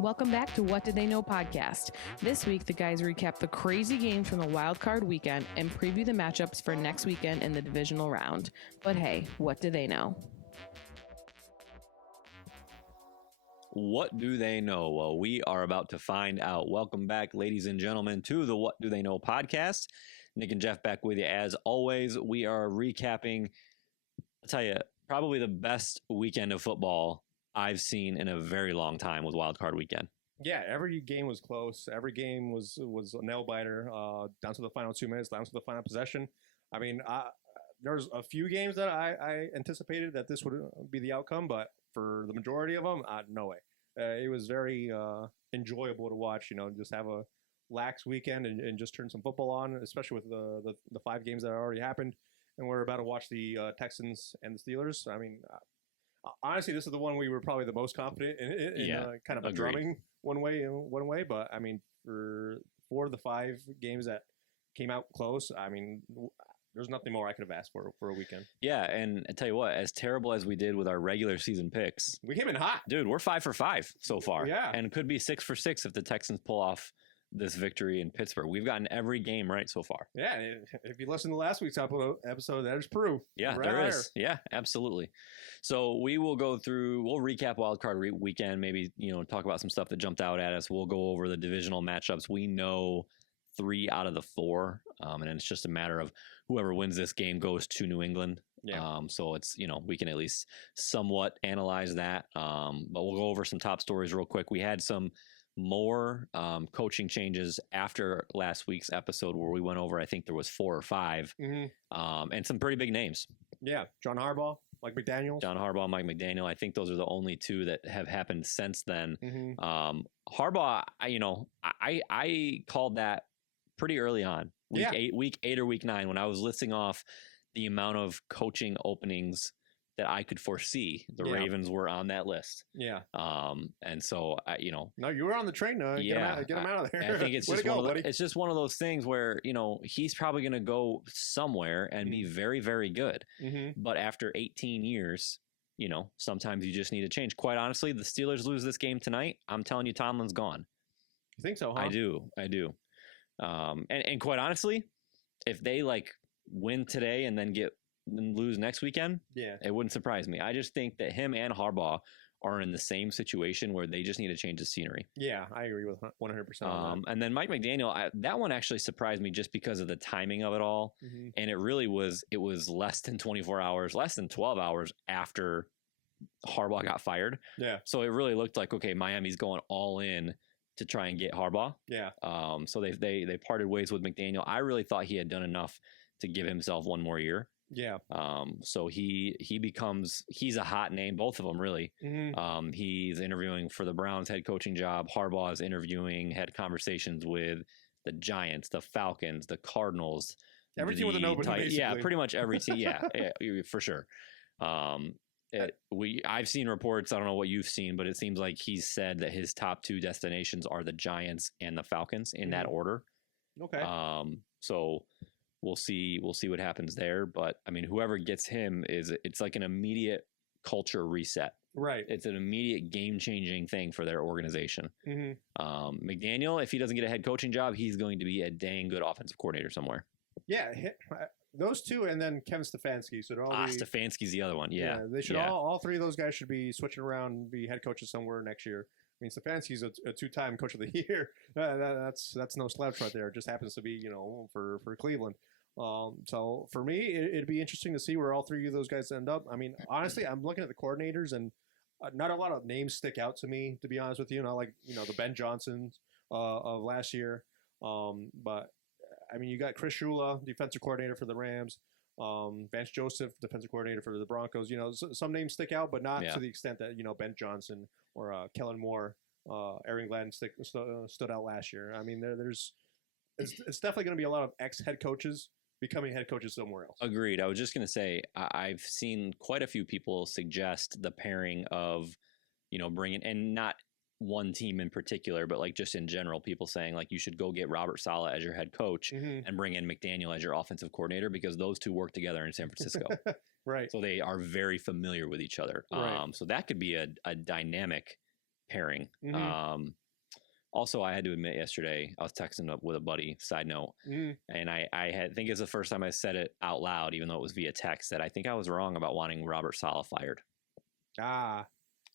Welcome back to What Did They Know podcast. This week, the guys recap the crazy games from the wild card weekend and preview the matchups for next weekend in the divisional round. But hey, what do they know? What do they know? Well, we are about to find out. Welcome back, ladies and gentlemen, to the What Do They Know podcast. Nick and Jeff back with you. As always, we are recapping, I'll tell you, probably the best weekend of football I've seen in a very long time with Wild Card Weekend. Yeah, every game was close. Every game was a nail biter, down to the final 2 minutes, down to the final possession. I mean, there's a few games that I anticipated that this would be the outcome, but for the majority of them, no way. It was very enjoyable to watch. You know, just have a lax weekend and just turn some football on, especially with the 5 games that already happened, and we're about to watch the Texans and the Steelers. I mean. Honestly, this is the one we were probably the most confident in kind of a drumming one way. But I mean, for the 5 games that came out close, I mean, there's nothing more I could have asked for a weekend. Yeah, and I tell you what, as terrible as we did with our regular season picks, we came in hot, dude. We're 5 for 5 so far, yeah, and could be 6 for 6 if the Texans pull off this victory in Pittsburgh. We've gotten every game right so far. Yeah, if you listen to last week's episode, there's proof. Yeah, right there is. Yeah, absolutely. So we'll recap Wild Card Weekend, maybe, talk about some stuff that jumped out at us. We'll go over the divisional matchups. We know 3 out of the 4, and it's just a matter of whoever wins this game goes to New England. Yeah. So it's, we can at least somewhat analyze that. But we'll go over some top stories real quick. We had some more coaching changes after last week's episode where we went over, I think there was 4 or 5, and some pretty big names. Yeah, John Harbaugh, Mike Mike McDaniel. I think those are the only 2 that have happened since then. Harbaugh, I called that pretty early on, week 8 or week 9, when I was listing off the amount of coaching openings that I could foresee. The Ravens were on that list. Yeah. And so, No, you were on the train. Get him out of there. I think it's just it's just one of those things where, he's probably going to go somewhere and be very, very good. But after 18 years, sometimes you just need to change. Quite honestly, the Steelers lose this game tonight, I'm telling you, Tomlin's gone. You think so, huh? I do. And quite honestly, if they win today and then lose next weekend, it wouldn't surprise me. I just think that him and Harbaugh are in the same situation where they just need to change the scenery. Yeah, I agree with 100% on that. And then Mike McDaniel, that one actually surprised me just because of the timing of it all. And it really was less than 24 hours, less than 12 hours after Harbaugh got fired. Yeah. So it really looked like, okay, Miami's going all in to try and get Harbaugh. Yeah. So they parted ways with McDaniel. I really thought he had done enough to give himself one more year. Yeah. So he's a hot name, both of them really. He's interviewing for the Browns head coaching job. Harbaugh is had conversations with the Giants, the Falcons, the Cardinals. Every team with an opening, basically. Yeah, pretty much every team. Yeah, for sure. I've seen reports, I don't know what you've seen, but it seems like he's said that his top 2 destinations are the Giants and the Falcons in that order. Okay. So we'll see what happens there. But I mean, whoever gets him it's like an immediate culture reset. Right. It's an immediate game-changing thing for their organization. McDaniel, if he doesn't get a head coaching job, he's going to be a dang good offensive coordinator somewhere. Yeah, those 2, and then Kevin Stefanski. So Stefanski's the other one. Yeah, they should all 3 of those guys should be switching around, be head coaches somewhere next year. I mean, Stefanski's a 2-time coach of the year. That's no slouch right there. It just happens to be for Cleveland. So for me, it'd be interesting to see where all 3 of those guys end up. I mean, honestly, I'm looking at the coordinators, and not a lot of names stick out to me, to be honest with you. Not like the Ben Johnsons of last year. But I mean, you got Chris Shula, defensive coordinator for the Rams. Vance Joseph, defensive coordinator for the Broncos. Some names stick out, but not to the extent that Ben Johnson or Kellen Moore, Aaron Glenn stood out last year. I mean, it's definitely going to be a lot of ex-head coaches becoming head coaches somewhere else. Agreed. I was just going to say, I've seen quite a few people suggest the pairing of, bringing, and not one team in particular, but just in general, people saying you should go get Robert Saleh as your head coach and bring in McDaniel as your offensive coordinator, because those 2 work together in San Francisco. Right. So they are very familiar with each other. Right. So that could be a dynamic pairing. Mhm. Also, I had to admit yesterday, I was texting up with a buddy, side note, and I think it's the first time I said it out loud, even though it was via text, that I think I was wrong about wanting Robert Saleh fired. Ah,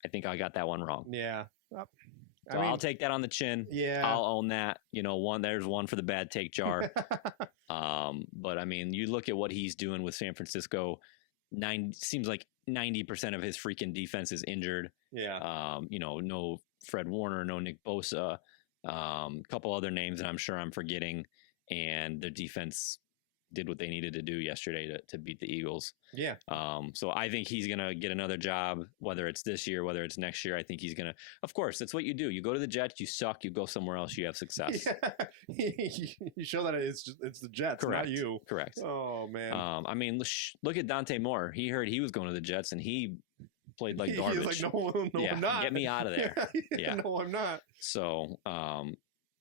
I think I got that one wrong. yeah. So I'll take that on the chin. Yeah. I'll own that. There's one for the bad take jar. But I mean, you look at what he's doing with San Francisco. Seems like 90% of his freaking defense is injured. Yeah. No Fred Warner, no Nick Bosa, a couple other names that I'm sure I'm forgetting, and the defense did what they needed to do yesterday to beat the Eagles. Yeah. So I think he's going to get another job, whether it's this year, whether it's next year. I think he's going to, of course, that's what you do. You go to the Jets, you suck, you go somewhere else, you have success. Yeah. You show that it's the Jets, Correct. not you. Correct. Oh, man. I mean, look at Dante Moore. He heard he was going to the Jets and he played like garbage. He's like, no, I'm not. Get me out of there. Yeah. No, I'm not. So,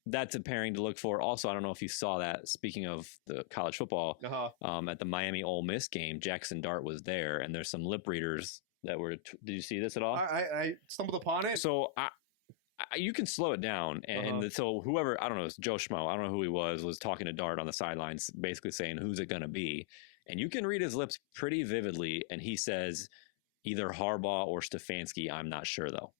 that's a pairing to look for. Also, I don't know if you saw that. Speaking of the college football, at the Miami Ole Miss game, Jackson Dart was there, and there's some lip readers that were. Did you see this at all? I stumbled upon it. So you can slow it down, and so whoever, I don't know, it's Joe Schmo, I don't know who he was talking to Dart on the sidelines, basically saying who's it going to be, and you can read his lips pretty vividly, and he says either Harbaugh or Stefanski. I'm not sure though.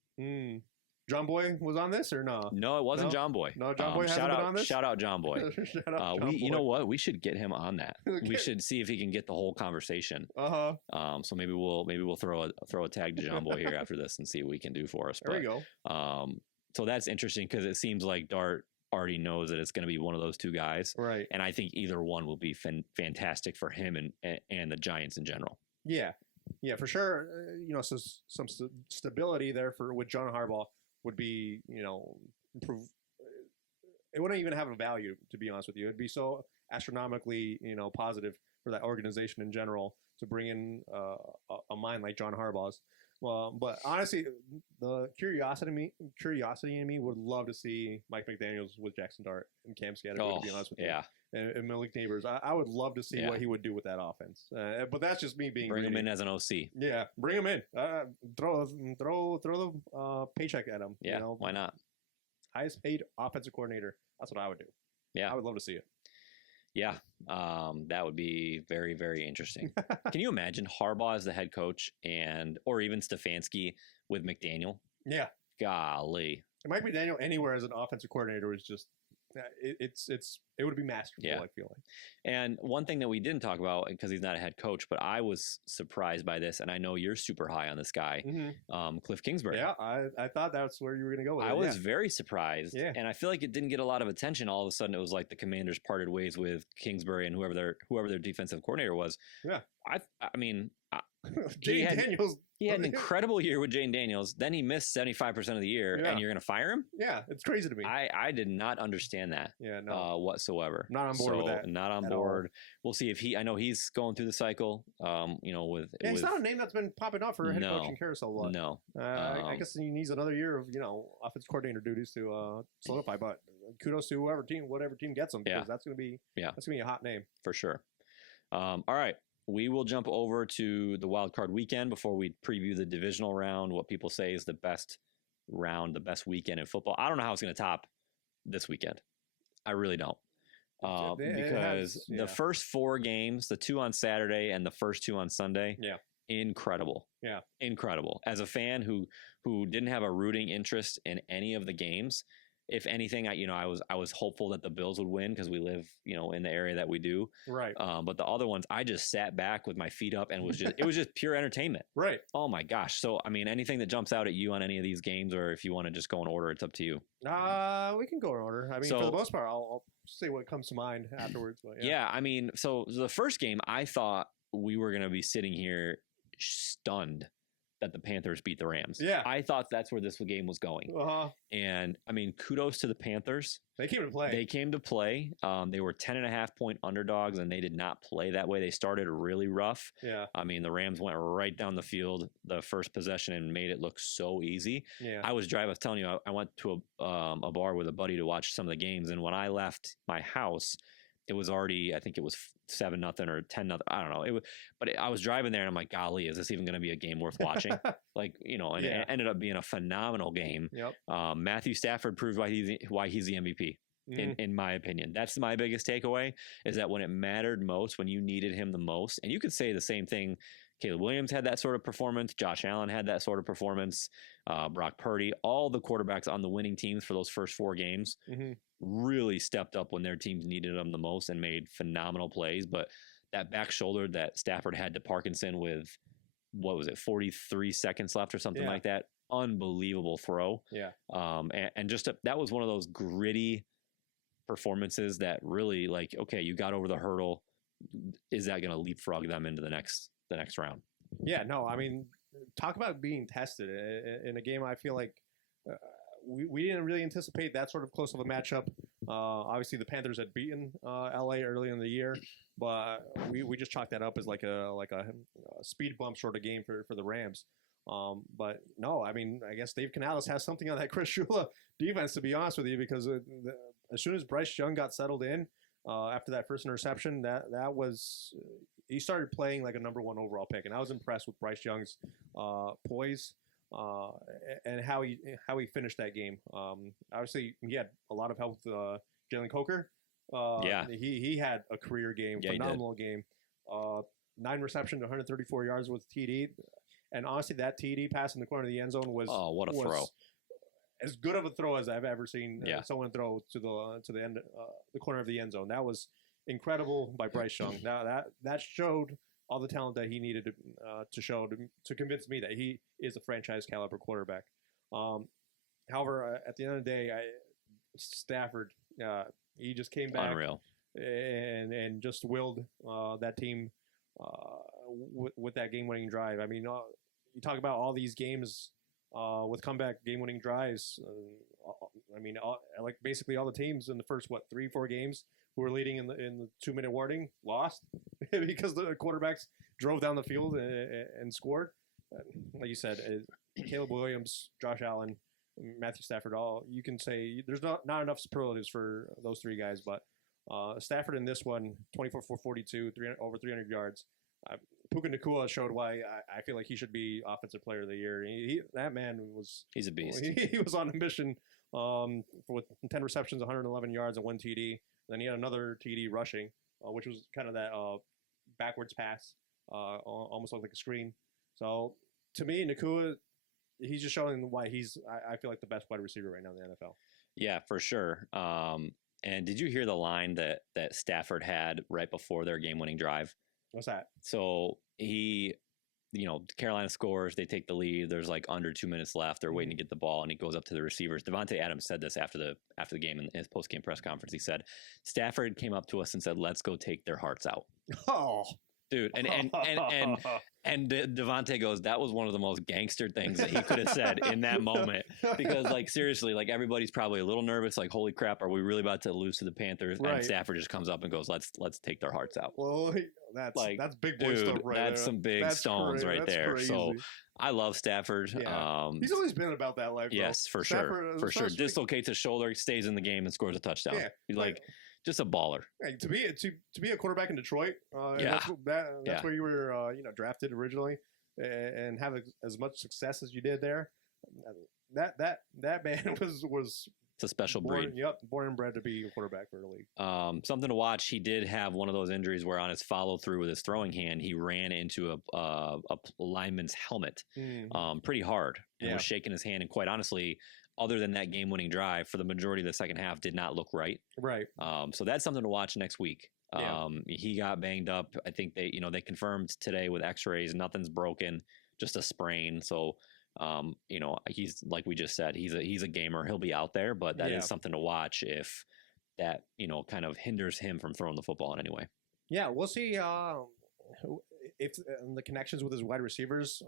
John Boy was on this or no? No, it wasn't John Boy. No, John Boy hasn't been on this? Shout out John Boy. Shout out John Boy. You know what? We should get him on that. Okay. We should see if he can get the whole conversation. So maybe we'll throw a tag to John Boy here after this and see what we can do for us. There we go. So that's interesting because it seems like Dart already knows that it's going to be one of those two guys. Right. And I think either one will be fantastic for him and the Giants in general. Yeah. Yeah, for sure. So some stability there with John Harbaugh would be, improve. It wouldn't even have a value, to be honest with you. It'd be so astronomically, positive for that organization in general to bring in a mind like John Harbaugh's. Well, but honestly, the curiosity in me would love to see Mike McDaniels with Jackson Dart and Cam Scattergood, to be honest with you. Yeah. And Malik Neighbors. I would love to see what he would do with that offense. But that's just me being bring greedy. him in as an OC. Yeah, bring him in. Throw the paycheck at him. Yeah, why not? Highest paid offensive coordinator. That's what I would do. Yeah, I would love to see it. Yeah, that would be very, very interesting. Can you imagine Harbaugh as the head coach or even Stefanski with McDaniel? Yeah. Golly. Mike McDaniel anywhere as an offensive coordinator is just it would be masterful, I feel like. And one thing that we didn't talk about, because he's not a head coach, but I was surprised by this, and I know you're super high on this guy, Cliff Kingsbury. Yeah, I thought that's where you were going to go with it. I was very surprised, and I feel like it didn't get a lot of attention. All of a sudden, it was like the Commanders parted ways with Kingsbury and whoever their defensive coordinator was. Yeah. I mean, Daniels. He had an incredible year with Jane Daniels. Then he missed 75% of the year, and you're going to fire him? Yeah, it's crazy to me. I did not understand that whatsoever. Not on board with that. Not on board. We'll see if I know he's going through the cycle, it's not a name that's been popping up for a head coaching carousel a lot. No. I guess he needs another year of, offensive coordinator duties to solidify, but kudos to whatever team gets him, because that's going to be a hot name. For sure. All right. We will jump over to the wild card weekend before we preview the divisional round, what people say is the best round, the best weekend in football. I don't know how it's going to top this weekend. I really don't. Because the first 4 games, the 2 on Saturday and the first 2 on Sunday, incredible. Yeah. Incredible. As a fan who didn't have a rooting interest in any of the games, if anything, I was hopeful that the Bills would win because we live, in the area that we do. Right. But the other ones, I just sat back with my feet up and it was just pure entertainment. Right. Oh my gosh. So, I mean, anything that jumps out at you on any of these games, or if you want to just go in order, it's up to you. We can go in order. I mean, for the most part, I'll say what comes to mind afterwards. But I mean, so the first game, I thought we were going to be sitting here stunned that the Panthers beat the Rams. Yeah. I thought that's where this game was going. And I mean, kudos to the Panthers. They came to play. They were 10.5-point underdogs, and they did not play that way. They started really rough. Yeah. I mean, the Rams went right down the field the first possession and made it look so easy. Yeah. I was telling you, I went to a bar with a buddy to watch some of the games, and when I left my house, it was already, I think it was 7-0 or 10-0. I don't know. I was driving there and I'm like, golly, is this even going to be a game worth watching? Like, and it ended up being a phenomenal game. Yep. Matthew Stafford proved why he's the MVP. In my opinion, that's my biggest takeaway, is that when it mattered most, when you needed him the most, and you could say the same thing. Caleb Williams had that sort of performance. Josh Allen had that sort of performance. Brock Purdy, all the quarterbacks on the winning teams for those first 4 games really stepped up when their teams needed them the most and made phenomenal plays. But that back shoulder that Stafford had to Parkinson with, 43 seconds left or something like that. Unbelievable throw. Yeah. And just that was one of those gritty performances that really, like, okay, you got over the hurdle. Is that going to leapfrog them into the next round? Yeah, no, I mean, talk about being tested in a game. I feel like we didn't really anticipate that sort of close of a matchup. Obviously, the Panthers had beaten LA early in the year, but we just chalked that up as like a speed bump sort of game for the Rams. But no, I mean, I guess Dave Canales has something on that Chris Shula defense, to be honest with you, because as soon as Bryce Young got settled in after that first interception, that was he started playing like a number 1 overall pick, and I was impressed with Bryce Young's poise and how he finished that game. Obviously, he had a lot of help with Jalen Coker. He had a career game, phenomenal game. 9 receptions, 134 yards with TD. And honestly, that TD pass in the corner of the end zone was what a throw! As good of a throw as I've ever seen someone throw to the end, the corner of the end zone. That was incredible by Bryce Young. Now that showed all the talent that he needed to show to convince me that he is a franchise caliber quarterback. However, at the end of the day, Stafford, he just came back, unreal, and just willed that team with that game-winning drive. I mean, you talk about all these games with comeback game-winning drives. I mean, like basically all the teams in the first 3-4 games who were leading in the 2-minute warning lost because the quarterbacks drove down the field and scored. Like you said, Caleb Williams, Josh Allen, Matthew Stafford. All you can say, there's not enough superlatives for those 3 guys, but Stafford in this one, 24 for 42, over 300 yards. Puka Nacua showed why I feel like he should be Offensive Player of the Year. That man he's a beast. He was on a mission with 10 receptions, 111 yards, and 1 TD. Then he had another TD rushing, which was kind of that backwards pass, almost looked like a screen. So to me, Nacua, he's just showing why I feel like the best wide receiver right now in the NFL. Yeah, for sure. And did you hear the line that Stafford had right before their game-winning drive? What's that? So Carolina scores, they take the lead. There's like under 2 minutes left. They're waiting to get the ball, and he goes up to the receivers. Devontae Adams said this after the game in his post-game press conference. He said, Stafford came up to us and said, "Let's go take their hearts out." Oh, dude, and Devontae goes, that was one of the most gangster things that he could have said in that moment, because like seriously, like everybody's probably a little nervous, like holy crap, are we really about to lose to the Panthers? Right. And Stafford just comes up and goes, let's take their hearts out. Well, that's big boy stuff right there. That's some big stones right there. Crazy. So I love Stafford. Yeah. He's always been about that life. Yes, for Stafford, sure. For sure. Dislocates his shoulder, stays in the game, and scores a touchdown. Yeah. He's like just a baller. Hey, to be a quarterback in Detroit, that's where you were drafted originally, and have as much success as you did there. That man was it's a special breed. Yep, born and bred to be a quarterback for the league. Something to watch. He did have one of those injuries where on his follow through with his throwing hand, he ran into a lineman's helmet pretty hard and was shaking his hand. And quite honestly, other than that game-winning drive, for the majority of the second half, did not look right. Right. So that's something to watch next week. He got banged up. I think they confirmed today with X-rays, nothing's broken, just a sprain. So, he's like we just said, he's a gamer. He'll be out there, but that is something to watch if that kind of hinders him from throwing the football in any way. Yeah, we'll see if the connections with his wide receivers,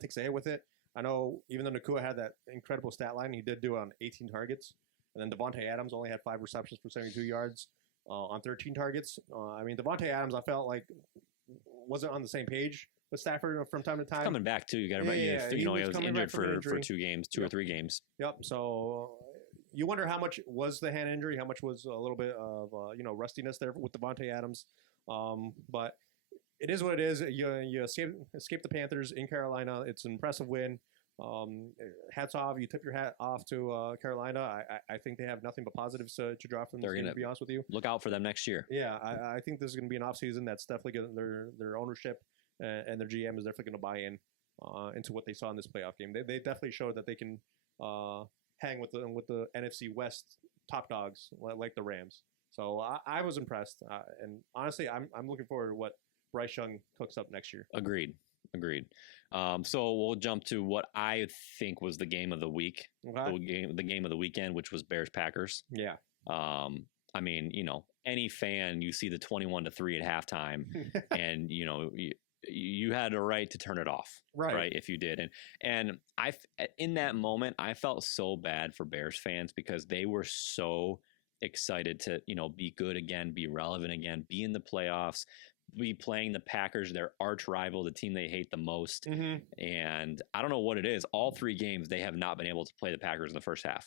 takes a hit with it. I know even though Nacua had that incredible stat line, he did do it on 18 targets. And then Devontae Adams only had 5 receptions for 72 yards on 13 targets. Devontae Adams, I felt like wasn't on the same page with Stafford from time to time. He's coming back too. You got to remember, he was injured for 2 games, 2 or 3 games. Yep. So, you wonder how much was the hand injury, how much was a little bit of rustiness there with Devontae Adams. But it is what it is. You escape the Panthers in Carolina. It's an impressive win. Hats off. You tip your hat off to Carolina. I think they have nothing but positives to draw from this game, to be honest with you. Look out for them next year. Yeah, I think this is going to be an offseason that's definitely going to, their ownership and their GM is definitely going to buy in into what they saw in this playoff game. They definitely showed that they can hang with the NFC West top dogs like the Rams. So I was impressed, and honestly, I'm looking forward to what Bryce Young cooks up next year. Agreed. So we'll jump to what I think was the game of the week, Okay. the game of the weekend, which was Bears Packers. Yeah. I mean, any fan, you see the 21-3 at halftime, and you had a right to turn it off, right? If you did, and in that moment, I felt so bad for Bears fans because they were so excited to be good again, be relevant again, be in the playoffs, be playing the Packers, their arch rival, the team they hate the most. Mm-hmm. And I don't know what it is. All 3 games, they have not been able to play the Packers in the first half.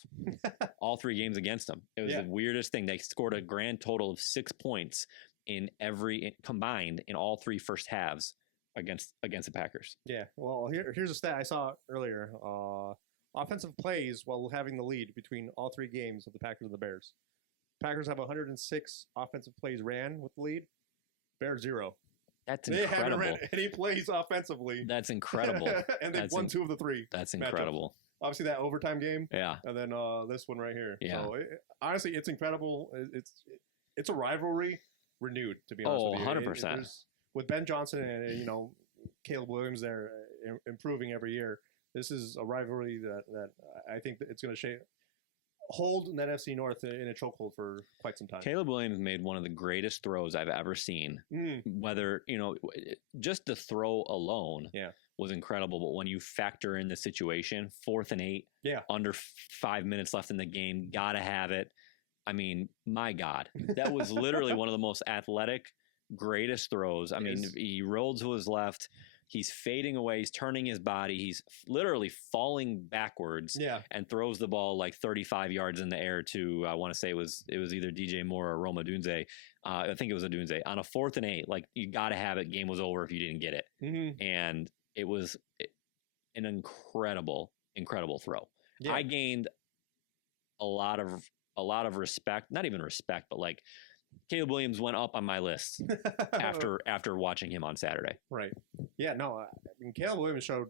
All 3 games against them. It was the weirdest thing. They scored a grand total of 6 points combined in all 3 first halves against the Packers. Yeah. Well, here's a stat I saw earlier. Offensive plays while having the lead between all 3 games of the Packers and the Bears. Packers have 106 offensive plays ran with the lead. Bears 0. That's incredible. They haven't ran any plays offensively. That's incredible. And they've won 2 of the 3. That's incredible. Matchups. Obviously, that overtime game. Yeah. And then this one right here. Yeah. So honestly, it's incredible. It's a rivalry renewed, to be honest with you. 100%. With Ben Johnson and Caleb Williams there improving every year. This is a rivalry that I think that it's going to hold the NFC North in a chokehold for quite some time. Caleb Williams made one of the greatest throws I've ever seen. Whether, just the throw alone was incredible. But when you factor in the situation, 4th and 8, under 5 minutes left in the game, gotta have it. I mean, my God, that was literally one of the most athletic, greatest throws. I mean, he rolled to his left. He's fading away. He's turning his body. He's literally falling backwards and throws the ball like 35 yards in the air to, I want to say it was either DJ Moore or Roma Dunze. I think it was a Dunze. On a 4th and 8, like, you got to have it. Game was over if you didn't get it. Mm-hmm. And it was an incredible throw. Yeah. I gained a lot of respect, not even respect, but like, Caleb Williams went up on my list after watching him on Saturday. Right. Yeah, no, Caleb Williams showed,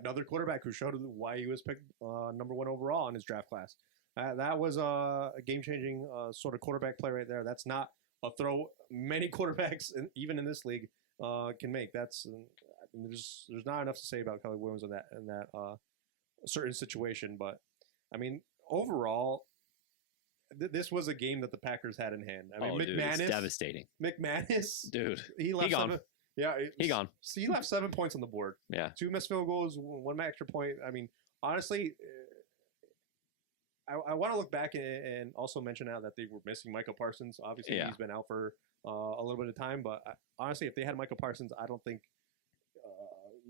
another quarterback who showed why he was picked number 1 overall in his draft class. That was a game-changing sort of quarterback play right there. That's not a throw many quarterbacks, even in this league, can make. There's not enough to say about Caleb Williams in that certain situation. But, overall, this was a game that the Packers had in hand. McManus, dude, it's devastating. McManus, dude, he gone. He gone. So he left 7 points on the board. Yeah, 2 missed field goals, 1 extra point. Honestly, I want to look back and also mention out that they were missing Michael Parsons. Obviously, he's been out for a little bit of time. But honestly, if they had Michael Parsons, I don't think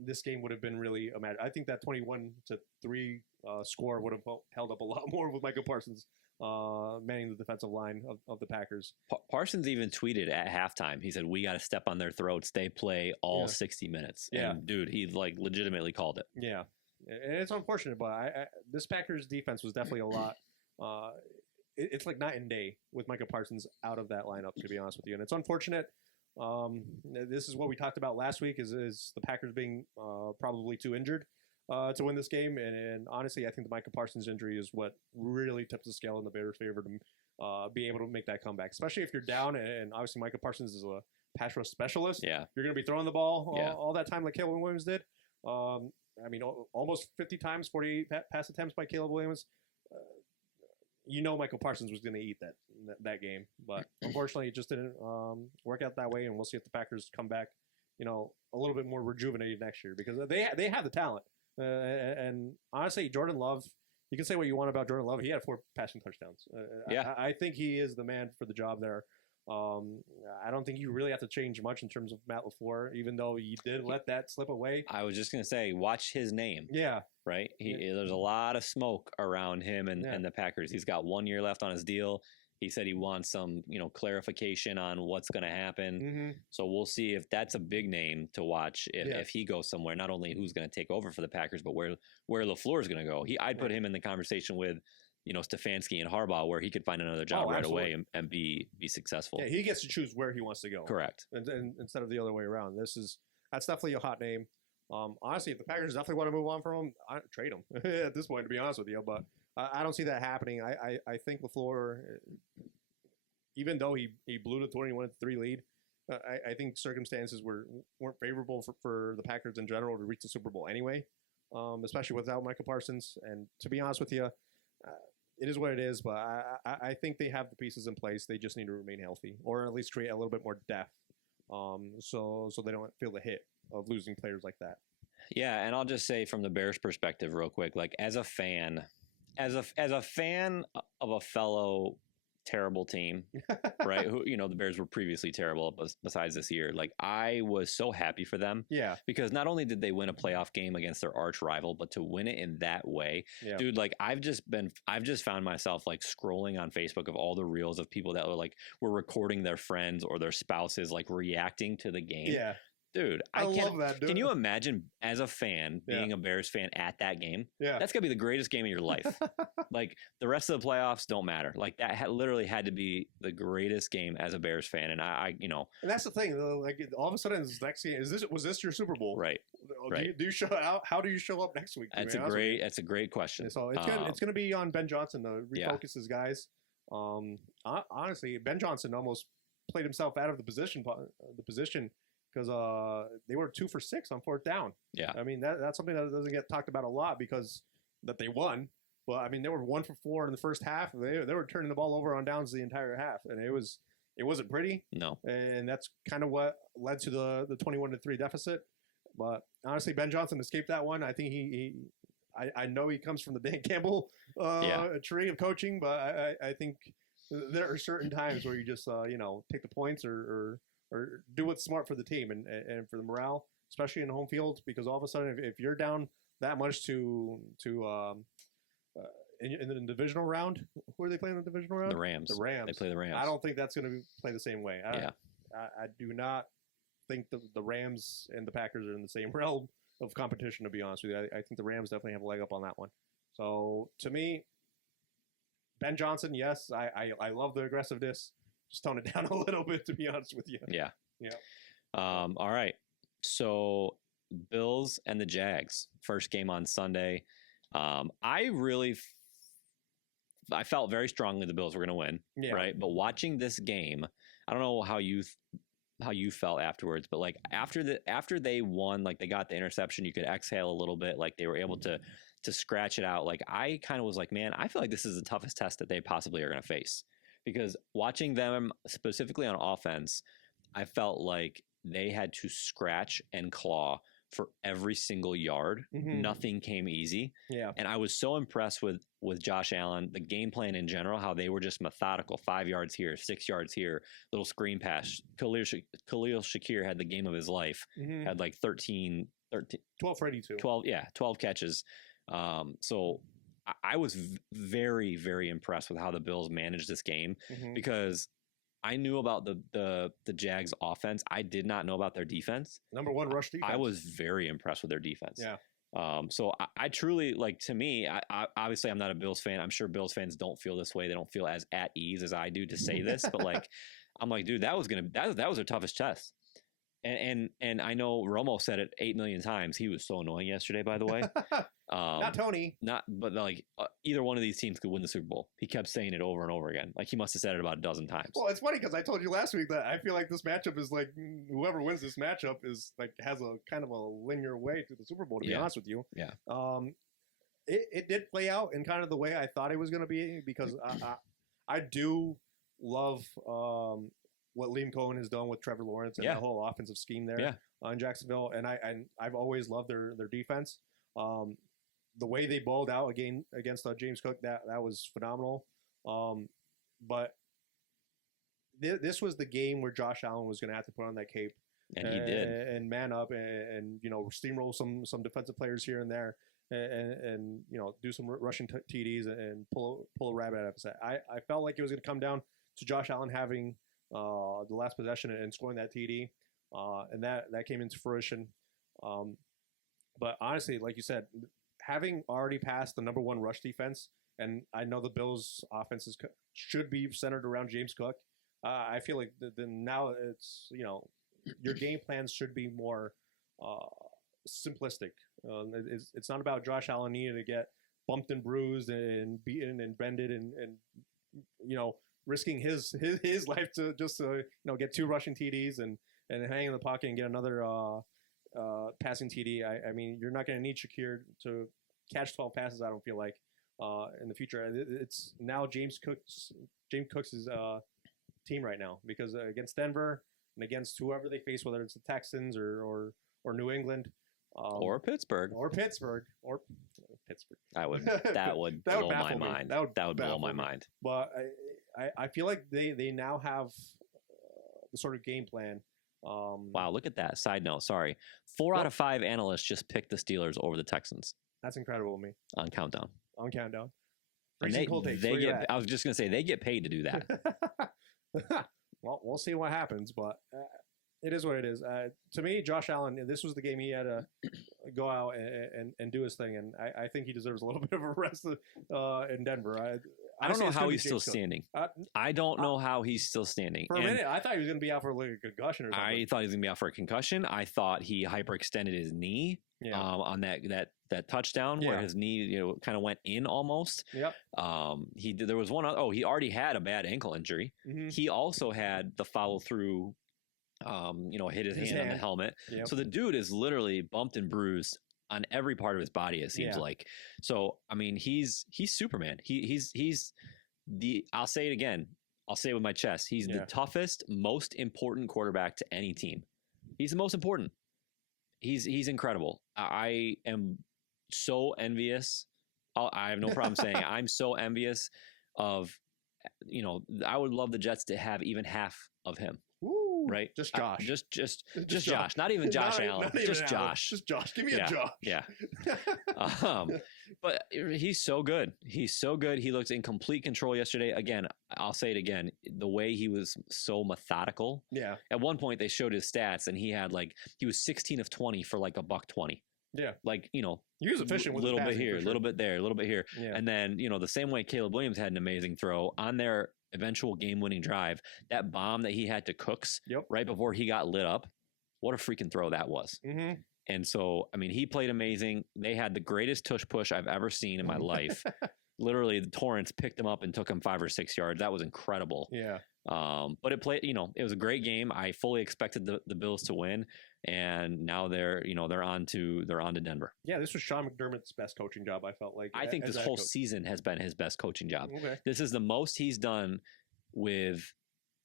this game would have been really a matter. I think that 21-3 score would have held up a lot more with Michael Parsons manning the defensive line of the Packers. Parsons even tweeted at halftime. He said, "We got to step on their throats. They play all 60 minutes." Yeah. And dude, he legitimately called it. Yeah. And it's unfortunate, but this Packers defense was definitely a lot. It's like night and day with Michael Parsons out of that lineup, to be honest with you. And it's unfortunate. This is what we talked about last week is the Packers being probably too injured to win this game. And honestly, I think the Michael Parsons injury is what really tips the scale in the Bears' favor to be able to make that comeback, especially if you're down. And obviously, Michael Parsons is a pass rush specialist. Yeah. You're going to be throwing the ball all that time like Caleb Williams did. Almost 50 times, 48 pass attempts by Caleb Williams. Michael Parsons was going to eat that game, but unfortunately, it just didn't work out that way. And we'll see if the Packers come back, a little bit more rejuvenated next year because they have the talent. And honestly, Jordan Love, you can say what you want about Jordan Love. He had 4 passing touchdowns. I think he is the man for the job there. I don't think you really have to change much in terms of Matt LaFleur, even though you did let that slip away. I was just gonna say, watch his name. Yeah, Right. There's a lot of smoke around him and the Packers. He's got 1 year left on his deal. He said he wants some, clarification on what's going to happen. Mm-hmm. So we'll see if that's a big name to watch if he goes somewhere. Not only who's going to take over for the Packers, but where LaFleur is going to go. I'd put him in the conversation with, Stefanski and Harbaugh, where he could find another job right away and be successful. Yeah, he gets to choose where he wants to go. Correct. And instead of the other way around. That's definitely a hot name. Honestly, if the Packers definitely want to move on from him, trade him at this point, to be honest with you. But I don't see that happening. I think LaFleur, even though he blew the 21-3 lead, I think circumstances weren't favorable for the Packers in general to reach the Super Bowl anyway, especially without Michael Parsons. And to be honest with you, it is what it is. But I think they have the pieces in place. They just need to remain healthy, or at least create a little bit more depth, so they don't feel the hit of losing players like that. Yeah, and I'll just say from the Bears' perspective, real quick, like as a fan of a fellow terrible team, right? Who the Bears were previously terrible, besides this year. Like I was so happy for them, because not only did they win a playoff game against their arch rival, but to win it in that way, dude. Like I've just found myself like scrolling on Facebook of all the reels of people that were recording their friends or their spouses like reacting to the game. Yeah. Dude, I love that, dude. Can you imagine as a fan being a Bears fan at that game? Yeah. That's going to be the greatest game of your life. Like the rest of the playoffs don't matter. Like that literally had to be the greatest game as a Bears fan. And I And that's the thing. Like all of a sudden, this next game, was this your Super Bowl? Right. Do you show out? How do you show up next week? That's a great question. So it's gonna be on Ben Johnson to refocus his guys. Honestly, Ben Johnson almost played himself out of the position because they were 2 for 6 on 4th down. Yeah. I mean, that's something that doesn't get talked about a lot because that they won. But I mean, they were 1 for 4 in the first half. They were turning the ball over on downs the entire half, and it wasn't pretty. No. And that's kind of what led to the 21-3 deficit. But honestly, Ben Johnson escaped that one. I think I know he comes from the Dan Campbell tree of coaching, but I think there are certain times where you just take the points or do what's smart for the team and for the morale, especially in home field, because all of a sudden if you're down that much in the divisional round, who are they playing in the divisional round? The Rams. They play the Rams. I don't think that's going to play the same way. I do not think the Rams and the Packers are in the same realm of competition, to be honest with you. I think the Rams definitely have a leg up on that one. So to me, Ben Johnson, yes, I love the aggressiveness. Just tone it down a little bit, to be honest with you. Yeah. Yeah. All right. So Bills and the Jags, first game on Sunday. I felt very strongly the Bills were going to win, right? But watching this game, I don't know how you felt afterwards, but like after they won, like they got the interception, you could exhale a little bit, like they were able to scratch it out. Like I kind of was like, man, I feel like this is the toughest test that they possibly are going to face, because watching them specifically on offense, I felt like they had to scratch and claw for every single yard. Mm-hmm. Nothing came easy. Yeah. And I was so impressed with Josh Allen, the game plan in general, how they were just methodical. 5 yards here, 6 yards here, little screen pass. Khalil Shakir had the game of his life. Mm-hmm. Had like 12 for 82. 12 catches. So I was very, very impressed with how the Bills managed this game, because I knew about the Jags offense. I did not know about their defense. Number 1 rush defense. I was very impressed with their defense. Yeah. So I truly, like, to me, I obviously I'm not a Bills fan. I'm sure Bills fans don't feel this way. They don't feel as at ease as I do to say this, but like, I'm like, dude, that was their toughest test. And I know Romo said it 8 million times. He was so annoying yesterday, by the way. Not Tony. But like either one of these teams could win the Super Bowl. He kept saying it over and over again. Like he must have said it about a dozen times. Well, it's funny because I told you last week that I feel like this matchup is like whoever wins this matchup is like has a kind of a linear way to the Super Bowl. To be honest with you, yeah. It did play out in kind of the way I thought it was going to be, because I do love what Liam Cohen has done with Trevor Lawrence and the whole offensive scheme there in Jacksonville, and I've always loved their defense. The way they balled out again against James Cook, that was phenomenal. But this was the game where Josh Allen was going to have to put on that cape. And he did. And man up and steamroll some defensive players here and there and do some rushing TDs and pull a rabbit out of his hat. I felt like it was going to come down to Josh Allen having the last possession and scoring that TD, and that came into fruition. But honestly, like you said, having already passed the number one rush defense, and I know the Bills' offenses should be centered around James Cook. I feel like now it's your game plans should be more simplistic. It's not about Josh Allen needing to get bumped and bruised and beaten and bended and risking his life to just get 2 rushing TDs and hang in the pocket and get another passing TD. I mean, you're not going to need Shakir to catch 12 passes. I don't feel like in the future. It's now James Cook's team right now, because against Denver and against whoever they face, whether it's the Texans or New England. Or Pittsburgh. That would blow my mind. That would blow my mind. But I feel like they now have the sort of game plan. Wow, look at that. Side note, sorry. 4 out of 5 analysts just picked the Steelers over the Texans. That's incredible to me. On Countdown. And I was just going to say, they get paid to do that. Well, we'll see what happens, but it is what it is. To me, Josh Allen, this was the game he had to go out and do his thing, and I think he deserves a little bit of a rest in Denver. I don't know how he's still standing. I don't know how he's still standing. For a minute, I thought he was going to be out for like a concussion or something. I thought he was going to be out for a concussion. I thought he hyperextended his knee on that touchdown where his knee kind of went in almost. Yep. There was one. He already had a bad ankle injury. Mm-hmm. He also had the follow through. Hit his hand on the helmet. Yep. So the dude is literally bumped and bruised on every part of his body, it seems like. So I mean, he's Superman. He's I'll say it again. I'll say it with my chest. He's the toughest, most important quarterback to any team. He's the most important. He's incredible. I am so envious. I have no problem saying I'm so envious of. I would love the Jets to have even half of him. Ooh, right? Just Josh. Just Josh. Not even Josh Allen. Just Josh. Just Josh. Give me a Josh. Yeah. But he's so good. He's so good. He looked in complete control yesterday. Again, I'll say it again. The way he was so methodical. Yeah. At one point, they showed his stats, and he was 16 of 20 for like $120. Yeah. Like, he was efficient with a little bit here, a little bit there, a little bit here. Yeah. And then, the same way Caleb Williams had an amazing throw on their eventual game-winning drive, that bomb that he had to Cooks right before he got lit up, what a freaking throw that was. Mm-hmm. And so, I mean, he played amazing. They had the greatest tush push I've ever seen in my life. Literally, the Torrance picked him up and took him 5 or 6 yards. That was incredible. Yeah. But it was a great game. I fully expected the Bills to win, and now they're on to Denver. Yeah, this was Sean McDermott's best coaching job. I felt like. I think this whole season has been his best coaching job. Okay. This is the most he's done with.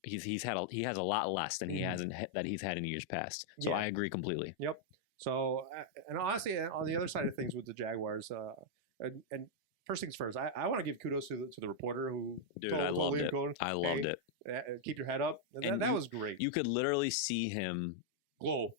He has a lot less than he's had in years past. So I agree completely. Yep. So and honestly, on the other side of things with the Jaguars, and first things first, I want to give kudos to the reporter who. Dude, I loved it. I loved it. Keep your head up. That was great. You could literally see him glow,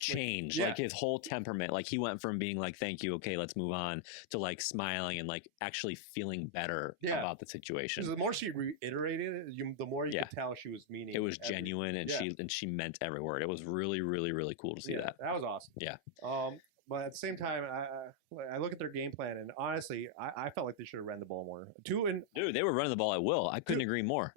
change, like his whole temperament. Like he went from being like, "Thank you, okay, let's move on," to like smiling and like actually feeling better about the situation. The more she reiterated it, the more you could tell she was meaning. It was genuine, and she meant every word. It was really, really, really cool to see that. That was awesome. Yeah. But at the same time, I look at their game plan, and honestly, I felt like they should have ran the ball more. Dude, they were running the ball at will. I couldn't agree more.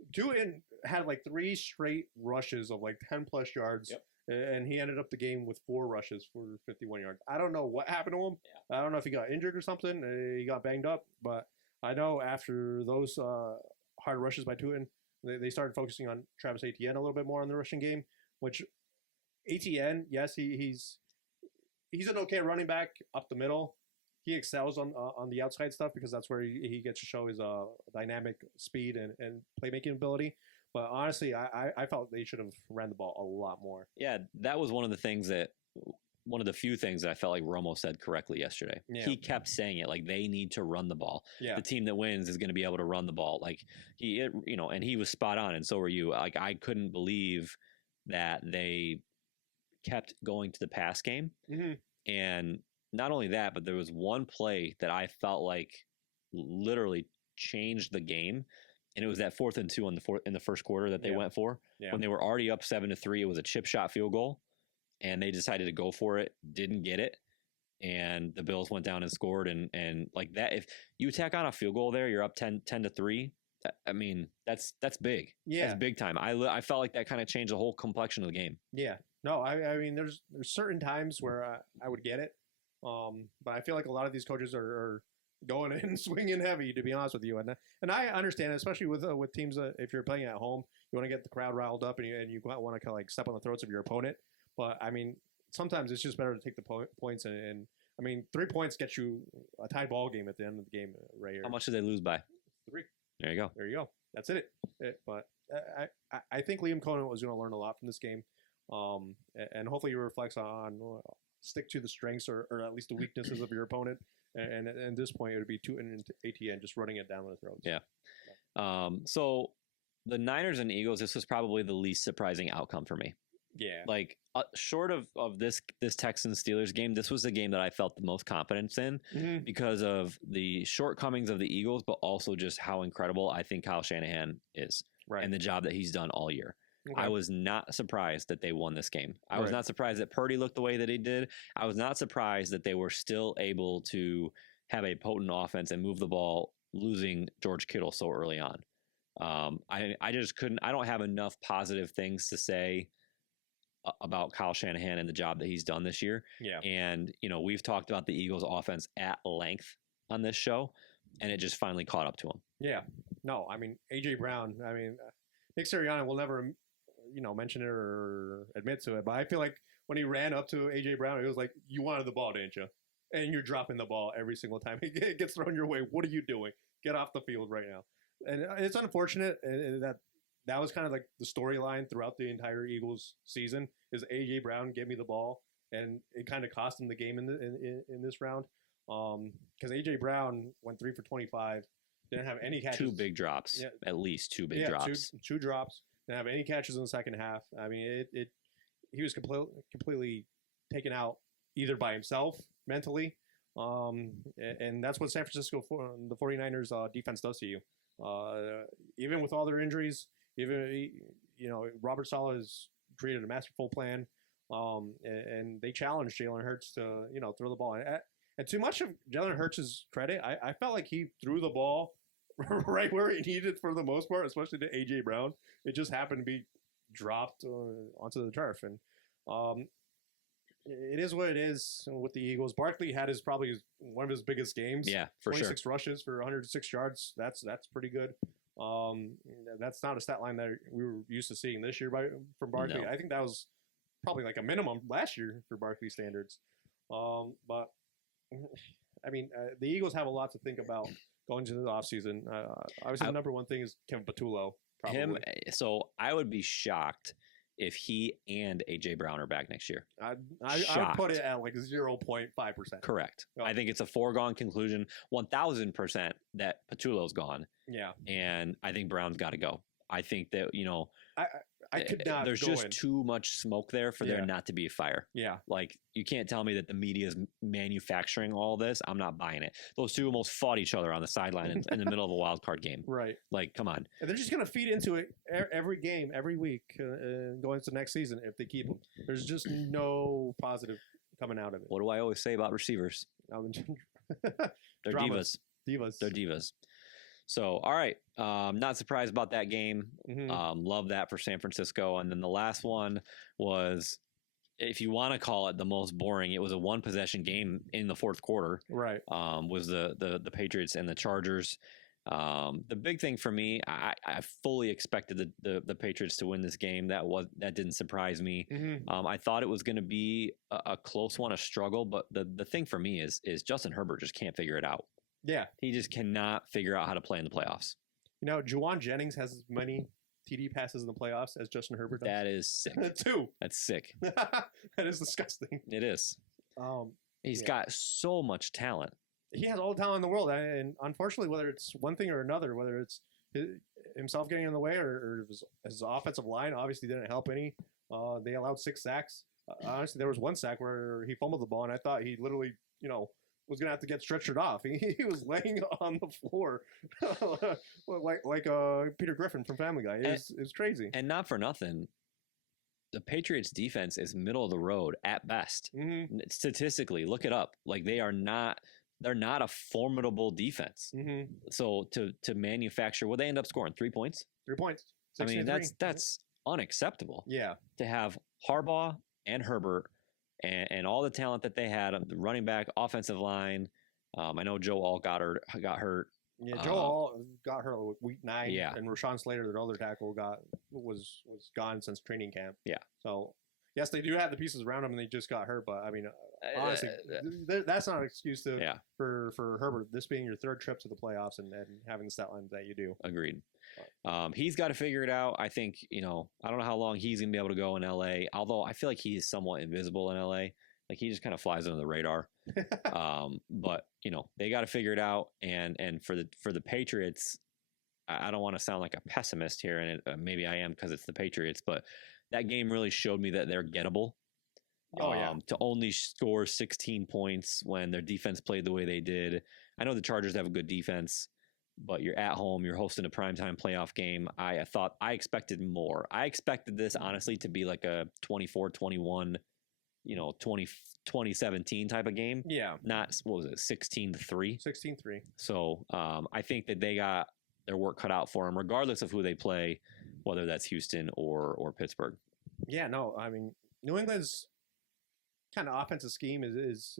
Had like 3 straight rushes of like 10 plus yards, and he ended up the game with 4 rushes for 51 yards. I don't know what happened to him. I don't know if he got injured or something. He got banged up, but I know after those hard rushes by Tuitt, they started focusing on Travis Etienne a little bit more in the rushing game. Which Etienne, yes, he's an okay running back up the middle. He excels on the outside stuff because that's where he gets to show his dynamic speed and playmaking ability. But honestly, I felt they should have ran the ball a lot more. Yeah, that was one of the things that one of the few things that I felt like Romo said correctly yesterday. Yeah. He kept saying it, like they need to run the ball. Yeah. The team that wins is going to be able to run the ball. Like and he was spot on, and so were you. Like I couldn't believe that they kept going to the pass game. Mm-hmm. And not only that, but there was one play that I felt like literally changed the game. And it was that 4th and 2 in the first quarter that they went for when they were already up 7-3. It was a chip shot field goal, and they decided to go for it, didn't get it, and the Bills went down and scored. And like that, if you tack on a field goal there, you're up 10-3. I mean, that's big. Yeah, that's big time. I felt like that kind of changed the whole complexion of the game. Yeah, no, I mean, there's certain times where I would get it, but I feel like a lot of these coaches are going in swinging heavy, to be honest with you, and I understand it, especially with teams if you're playing at home, you want to get the crowd riled up and you want to kind of like step on the throats of your opponent. But I mean, sometimes it's just better to take the points and I mean, 3 points get you a tie ball game at the end of the game right here. How much did they lose by? 3. There you go. There you go. That's it. But I think Liam Cohen was going to learn a lot from this game, and hopefully he reflects on stick to the strengths or at least the weaknesses of your opponent. And at this point, it would be Tootin and ATN just running it down their throats. Yeah. So the Niners and Eagles, this was probably the least surprising outcome for me. Yeah. Like short of this Texans Steelers game, this was the game that I felt the most confidence in because of the shortcomings of the Eagles, but also just how incredible I think Kyle Shanahan is and the job that he's done all year. Okay. I was not surprised that they won this game. I was not surprised that Purdy looked the way that he did. I was not surprised that they were still able to have a potent offense and move the ball, losing George Kittle so early on. I just couldn't. I don't have enough positive things to say about Kyle Shanahan and the job that he's done this year. Yeah. And, we've talked about the Eagles offense at length on this show, and it just finally caught up to him. Yeah. No, I mean, A.J. Brown, Nick Sirianni will never, mention it or admit to it, but I feel like when he ran up to A.J. Brown, it was like, you wanted the ball, didn't you? And you're dropping the ball every single time it gets thrown your way. What are you doing? Get off the field right now. And it's unfortunate that was kind of like the storyline throughout the entire Eagles season is A.J. Brown gave me the ball, and it kind of cost him the game in this round. Because A.J. Brown went 3 for 25, didn't have any catches. 2 big drops, at least 2 big drops. Two drops. Didn't have any catches in the second half. I mean, he was completely taken out either by himself mentally, and that's what San Francisco the 49ers defense does to you. Even with all their injuries, Robert Saleh has created a masterful plan, and they challenged Jalen Hurts to throw the ball. And too much of Jalen Hurts' credit, I felt like he threw the ball right where he needed it for the most part, especially to A.J. Brown. It just happened to be dropped onto the turf, and it is what it is with the Eagles. Barkley had probably one of his biggest games. Yeah, for 26 sure. rushes for 106 yards. That's pretty good. That's not a stat line that we were used to seeing this year from Barkley. No. I think that was probably like a minimum last year for Barkley standards. But I mean, the Eagles have a lot to think about going into the offseason. Obviously, the number one thing is Kevin Patullo. Probably. So I would be shocked if he and A.J. Brown are back next year. I would put it at like 0.5%. Correct. Oh. I think it's a foregone conclusion, 1,000% that Patullo's gone. Yeah. And I think Brown's got to go. I think that, I could not. There's just too much smoke there for there not to be a fire. Yeah. Like, you can't tell me that the media is manufacturing all this. I'm not buying it. Those two almost fought each other on the sideline in the middle of a wild card game. Right. Like, come on. And they're just going to feed into it every game, every week, going into next season if they keep them. There's just no positive coming out of it. What do I always say about receivers? They're divas. They're divas. So, all right. Not surprised about that game. Mm-hmm. Love that for San Francisco. And then the last one was, if you want to call it the most boring, it was a 1-possession game in the fourth quarter. Right. Was the Patriots and the Chargers. The big thing for me, I fully expected the Patriots to win this game. That didn't surprise me. Mm-hmm. I thought it was going to be a close one, a struggle. But the thing for me is Justin Herbert just can't figure it out. Yeah. He just cannot figure out how to play in the playoffs. Juwan Jennings has as many TD passes in the playoffs as Justin Herbert does? That is sick. 2. That's sick. That is disgusting. It is. He's Yeah. got so much talent. He has all the talent in the world, and unfortunately, whether it's one thing or another, whether it's himself getting in the way or his offensive line obviously didn't help any. They allowed 6 sacks. Honestly, there was 1 sack where he fumbled the ball, and I thought he literally, was going to have to get stretchered off. He was laying on the floor like Peter Griffin from Family Guy. It was crazy. And not for nothing, the Patriots defense is middle of the road at best. Mm-hmm. Statistically, look it up. Like they're not a formidable defense. Mm-hmm. So to manufacture, they end up scoring 3 points. 3 points. I mean, that's unacceptable. Yeah. To have Harbaugh and Herbert and all the talent that they had, the running back, offensive line. I know Joe Alt got hurt. Yeah, Joe Alt got hurt week 9. Yeah. And Rashawn Slater, their other tackle, was gone since training camp. Yeah. So yes, they do have the pieces around him, and they just got hurt. But I mean, honestly, that's not an excuse for Herbert. This being your 3rd trip to the playoffs and having the stat line that you do. Agreed. He's got to figure it out. I think, I don't know how long he's going to be able to go in LA, although I feel like he's somewhat invisible in LA. Like he just kind of flies under the radar. But, they got to figure it out. And for the Patriots, I don't want to sound like a pessimist here, and maybe I am because it's the Patriots, but that game really showed me that they're gettable. Oh, yeah. To only score 16 points when their defense played the way they did. I know the Chargers have a good defense, but you're at home, you're hosting a primetime playoff game. I expected more. I expected this, honestly, to be like a 24-21, 2017 type of game. Yeah. Not, 16-3? 16-3. So I think that they got their work cut out for them, regardless of who they play, whether that's Houston or Pittsburgh. Yeah, no, I mean, New England's kind of offensive scheme is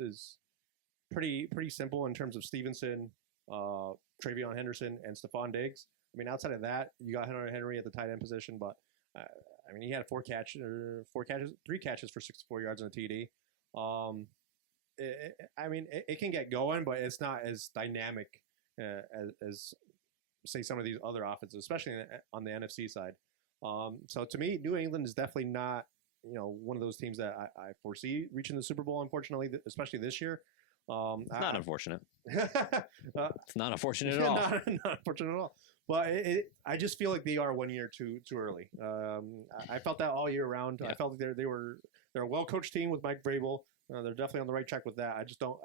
pretty simple in terms of Stevenson, Travion Henderson, and Stephon Diggs. I mean, outside of that, you got Hunter Henry at the tight end position, but I mean, he had 3 catches for 64 yards on a TD. It can get going, but it's not as dynamic as say some of these other offenses, especially on the NFC side. So to me, New England is definitely not, one of those teams that I foresee reaching the Super Bowl, unfortunately, especially this year. It's not unfortunate. It's not unfortunate at yeah, all. Not unfortunate at all. But I just feel like they are 1 year too early. I felt that all year round. Yeah. I felt like they're a well coached team with Mike Vrabel. They're definitely on the right track with that. I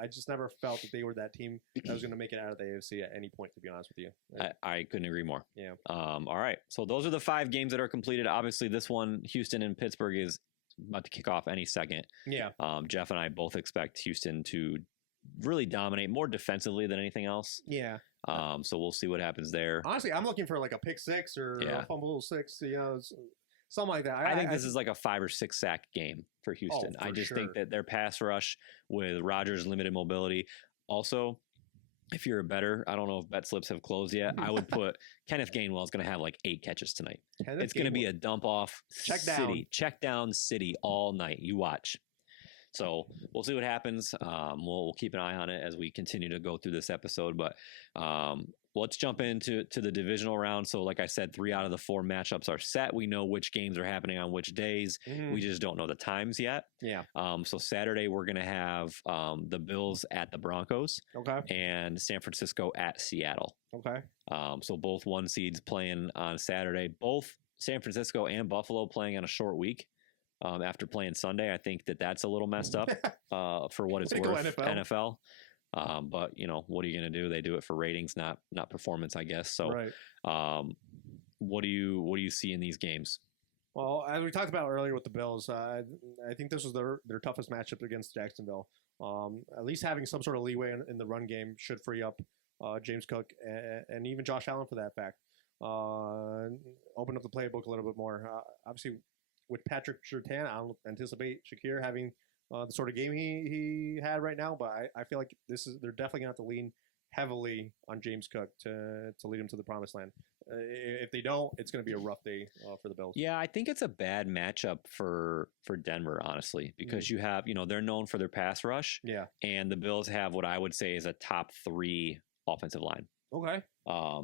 just never felt that they were that team that was going to make it out of the AFC at any point, to be honest with you. I couldn't agree more. Yeah. All right. So those are the 5 games that are completed. Obviously, this one, Houston and Pittsburgh, is about to kick off any second. Yeah. Jeff and I both expect Houston to really dominate more defensively than anything else. Yeah. So we'll see what happens there. Honestly, I'm looking for like a pick 6 or a fumble 6, something like that. I think this is like a 5 or 6 sack game for Houston. I just think that their pass rush with Rodgers' limited mobility. Also, if you're a bettor, I don't know if bet slips have closed yet. I would put Kenneth Gainwell is going to have like 8 catches tonight. It's going to be a dump off check down city all night. You watch. So we'll see what happens. We'll keep an eye on it as we continue to go through this episode. But let's jump into the divisional round. So like I said, 3 out of the 4 matchups are set. We know which games are happening on which days. Mm-hmm. We just don't know the times yet. Yeah. So Saturday we're going to have the Bills at the Broncos. Okay. And San Francisco at Seattle. Okay. So both 1 seeds playing on Saturday. Both San Francisco and Buffalo playing on a short week. After playing Sunday, I think that's a little messed up for what it's worth. NFL. But what are you going to do? They do it for ratings, not performance, I guess. So, right. What do you see in these games? Well, as we talked about earlier with the Bills, I think this was their toughest matchup against Jacksonville. At least having some sort of leeway in the run game should free up James Cook and even Josh Allen for that fact. Open up the playbook a little bit more. Obviously, with Patrick Surtain, I don't anticipate Shakir having the sort of game he had right now, but I feel like they're definitely going to have to lean heavily on James Cook to lead him to the promised land. If they don't, it's going to be a rough day for the Bills. Yeah, I think it's a bad matchup for Denver, honestly, because you have, they're known for their pass rush. Yeah. And the Bills have what I would say is a top 3 offensive line. Okay.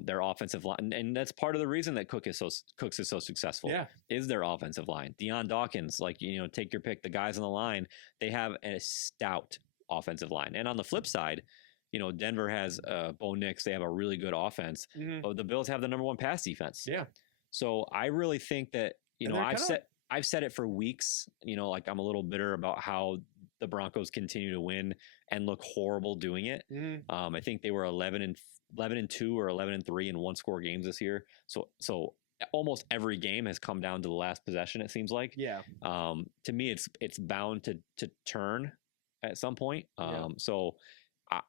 Their offensive line, and that's part of the reason that Cooks is so successful. Yeah. Is their offensive line. Deion Dawkins, like take your pick. The guys on the line, they have a stout offensive line. And on the flip side, Denver has Bo Nix. They have a really good offense, but the Bills have the number one pass defense. Yeah. So I really think that I've said it for weeks. Like I'm a little bitter about how the Broncos continue to win and look horrible doing it. I think they were 11-2 or 11-3 in one score games this year. So almost every game has come down to the last possession. It seems like. Yeah. To me, it's bound to turn at some point. So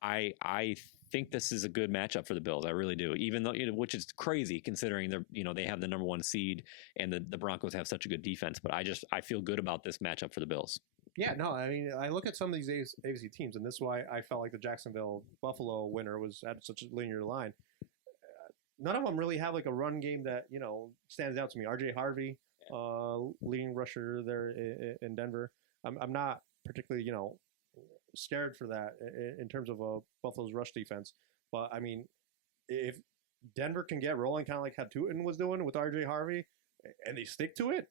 I think this is a good matchup for the Bills. I really do. Even though which is crazy considering they have the number one seed and the Broncos have such a good defense. But I feel good about this matchup for the Bills. Yeah, no, I mean, I look at some of these AFC teams, and this is why I felt like the Jacksonville-Buffalo winner was at such a linear line. None of them really have like a run game that stands out to me. R.J. Harvey, leading rusher there in Denver. I'm not particularly scared for that in terms of Buffalo's rush defense. But I mean, if Denver can get rolling, kind of like how Tootin was doing with R.J. Harvey, and they stick to it.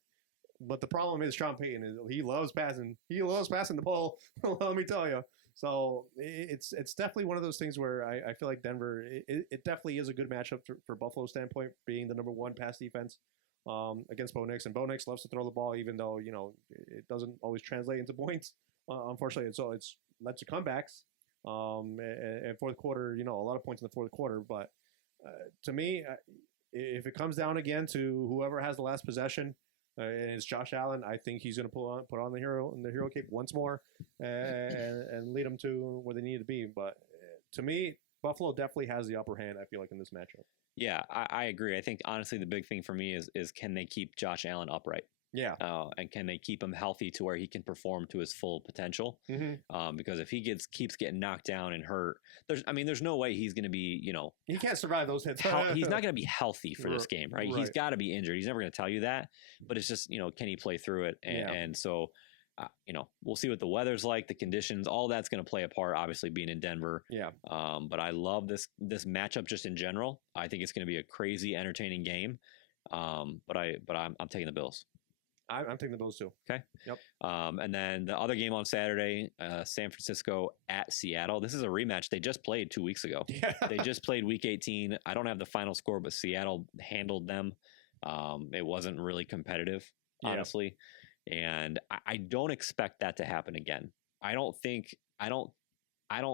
But the problem is Sean Payton he loves passing. He loves passing the ball. Let me tell you. So it's definitely one of those things where I feel like Denver. It definitely is a good matchup for Buffalo's standpoint, being the number one pass defense against Bo Nix. And Bo Nix loves to throw the ball, even though it doesn't always translate into points. Unfortunately, so it's led to comebacks. And fourth quarter, a lot of points in the fourth quarter. But to me, if it comes down again to whoever has the last possession. And it's Josh Allen. I think he's going to put on the hero cape once more and lead them to where they need to be. But to me, Buffalo definitely has the upper hand. I feel like in this matchup. Yeah, I agree. I think honestly, the big thing for me is can they keep Josh Allen upright? Yeah. And can they keep him healthy to where he can perform to his full potential? Because if he keeps getting knocked down and hurt, there's no way he's going to be, he can't survive those hits. He's not going to be healthy for this game, right? Right. He's got to be injured. He's never going to tell you that, but it's just, can he play through it? And so, we'll see what the weather's like, the conditions, all that's going to play a part, obviously being in Denver. Yeah. But I love this matchup just in general. I think it's going to be a crazy, entertaining game. But I'm taking the Bills. I'm taking the Bills too. Okay. Yep. And then the other game on Saturday, San Francisco at Seattle. This is a rematch. They just played 2 weeks ago. Yeah. They just played Week 18. I don't have the final score, but Seattle handled them. It wasn't really competitive, honestly. And I don't expect that to happen again. I don't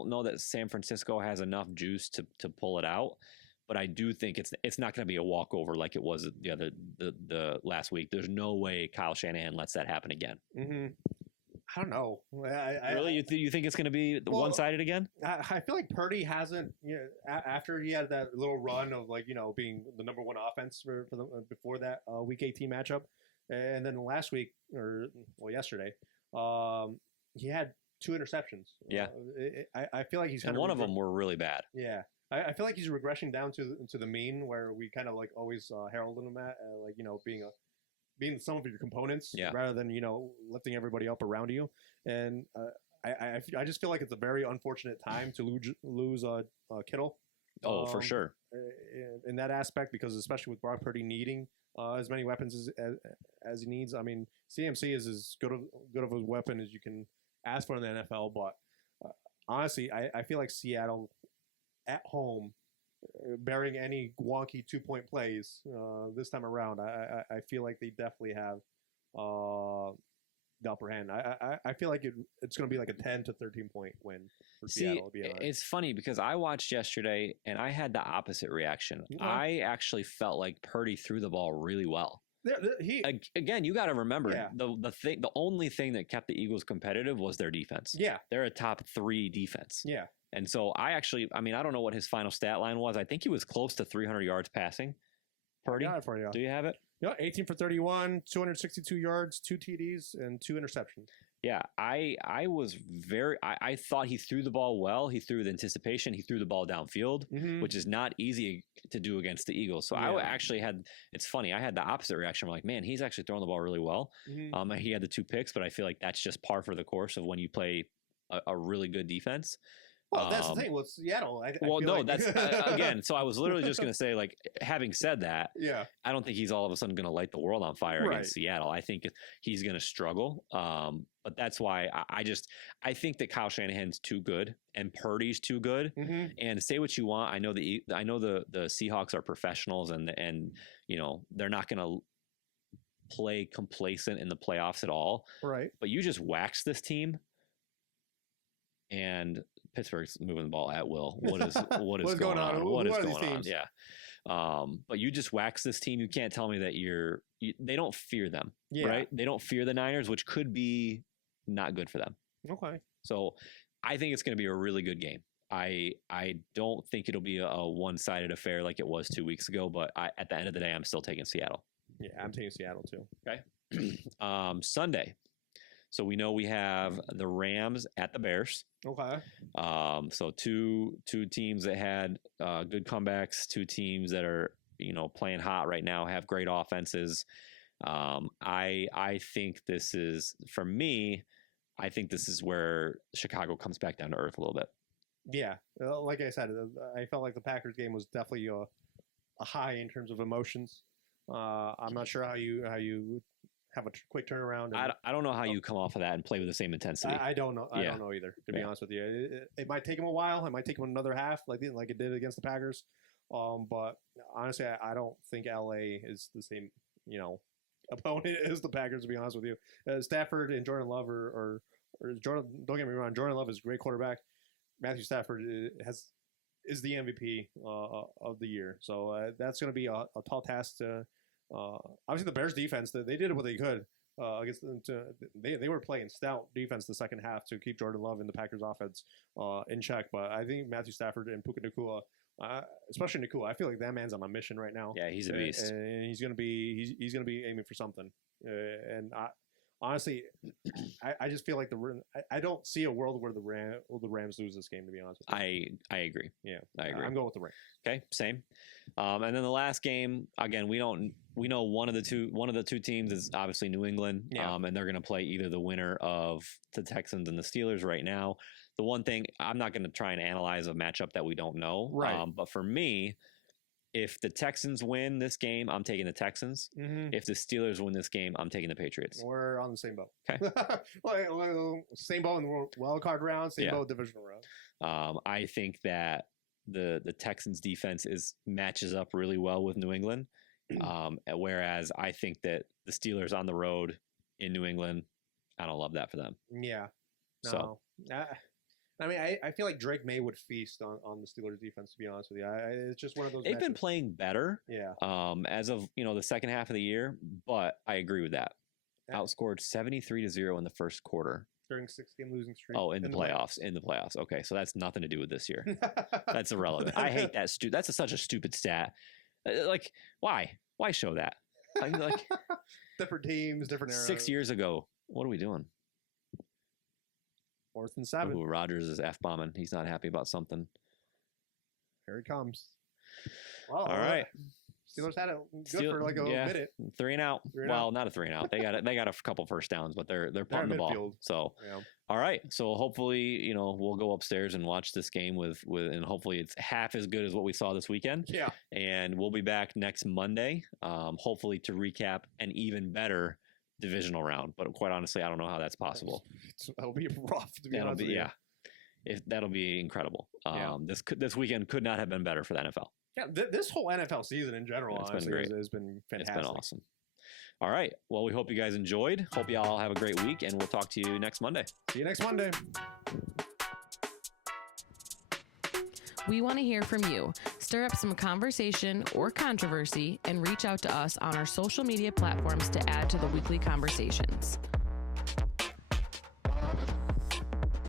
know that San Francisco has enough juice to pull it out. But I do think it's not going to be a walkover like it was the last week. There's no way Kyle Shanahan lets that happen again. I don't know. Really, you think it's going to be one-sided again? I feel like Purdy hasn't. After he had that little run of being the number one offense for before that Week 18 matchup, and then last week yesterday, he had 2 interceptions. Yeah, I feel like he's and one of them were really bad. Yeah. I feel like he's regressing down to the mean where we kind of like always heralded him at being some of your components rather than lifting everybody up around you. And I just feel like it's a very unfortunate time to lose Kittle. Oh, for sure. In that aspect, because especially with Brock Purdy needing as many weapons as he needs. I mean, CMC is as good of a weapon as you can ask for in the NFL. But honestly, I feel like Seattle at home, bearing any wonky 2-point plays this time around, I feel like they definitely have the upper hand. I feel like it's going to be like a 10 to 13 point win for Seattle. It's funny because I watched yesterday and I had the opposite reaction. Yeah. I actually felt like Purdy threw the ball really well. Again, you got to remember the only thing that kept the Eagles competitive was their defense. Yeah, they're a top 3 defense. Yeah, and so I don't know what his final stat line was. I think he was close to 300 yards passing. Purdy, for you. Do you have it? Yeah, 18 for 31, 262 yards, 2 TDs, and 2 interceptions. Yeah, I thought he threw the ball well. He threw with anticipation. He threw the ball downfield, which is not easy to do against the Eagles. So I actually it's funny, I had the opposite reaction. I'm like, man, he's actually throwing the ball really well. He had the 2 picks, but I feel like that's just par for the course of when you play a really good defense. Well, that's the thing with Seattle. I well, feel no, like... that's again. So I was literally just going to say, like, having said that, yeah. I don't think he's all of a sudden going to light the world on fire Right. against Seattle. I think he's going to struggle. But that's why I think that Kyle Shanahan's too good and Purdy's too good. Mm-hmm. And say what you want, I know the Seahawks are professionals and you know they're not going to play complacent in the playoffs at all. Right. But you just wax this team, and Pittsburgh's moving the ball at will. What is going on? What is going on? Yeah. But you just wax this team. You can't tell me that they don't fear them, right? They don't fear the Niners, which could be not good for them. Okay. So I think it's going to be a really good game. I don't think it'll be a one-sided affair like it was 2 weeks ago, but at the end of the day, I'm still taking Seattle. Yeah, I'm taking Seattle too. Okay. Sunday. So we know we have the Rams at the Bears. Okay. So two teams that had good comebacks, two teams that are playing hot right now, have great offenses. I think this is, for me, I think this is where Chicago comes back down to earth a little bit. Yeah, like I said, I felt like the Packers game was definitely a high in terms of emotions. I'm not sure how you have a quick turnaround. I don't know how you come off of that and play with the same intensity. I don't know. I don't know either, to be honest with you. It might take them a while. It might take them another half, like it did against the Packers. But honestly, I don't think LA is the same, opponent as the Packers, to be honest with you. Stafford and Jordan Love or Jordan. Don't get me wrong. Jordan Love is a great quarterback. Matthew Stafford is the MVP of the year. So that's going to be a tall task to. Obviously, the Bears defense, they did what they could against them. They were playing stout defense the second half to keep Jordan Love and the Packers offense in check. But I think Matthew Stafford and Puka Nacua, especially Nacua, I feel like that man's on a mission right now. Yeah, he's a beast, and he's gonna be aiming for something. And honestly, I just feel like I don't see a world where the Rams lose this game, to be honest with you. I agree. Yeah, I agree. I'm going with the Rams. Okay, same. And then the last game, again, we know one of the two teams is obviously New England. Yeah. And they're going to play either the winner of the Texans and the Steelers right now. The one thing, I'm not going to try and analyze a matchup that we don't know. Right. But for me, if the Texans win this game, I'm taking the Texans. Mm-hmm. If the Steelers win this game, I'm taking the Patriots. We're on the same boat. Okay. Same boat in the wild card round, same boat divisional round. I think that the Texans defense matches up really well with New England. Whereas I think that the Steelers on the road in New England, I don't love that for them. Yeah. No. So. I mean, I feel like Drake May would feast on the Steelers defense, to be honest with you. It's just one of those. They've been playing better. Yeah. As of the second half of the year, but I agree with that. Yeah. Outscored 73-0 in the first quarter. During 6-game losing streak. Oh, in the playoffs. In the playoffs. Okay, so that's nothing to do with this year. That's irrelevant. I hate that. That's such a stupid stat. Like, why? Why show that? Like different teams, different eras. 6 years ago. What are we doing? 4th and 7. Ooh, Rodgers is F-bombing. He's not happy about something. Here he comes. Well, all right. Steelers had it good for like a minute. 3 and out. Not a 3 and out. They got a couple first downs, but they're punting the ball. So, all right. So hopefully, we'll go upstairs and watch this game with and hopefully it's half as good as what we saw this weekend. Yeah. And we'll be back next Monday, hopefully to recap an even better divisional round. But quite honestly, I don't know how that's possible. That'll be rough to be honest with you. Yeah. That'll be incredible. This weekend could not have been better for the NFL. Yeah, this whole NFL season in general, honestly, has been fantastic. It's been awesome. All right. Well, we hope you guys enjoyed. Hope you all have a great week, and we'll talk to you next Monday. See you next Monday. We want to hear from you. Stir up some conversation or controversy and reach out to us on our social media platforms to add to the weekly conversations.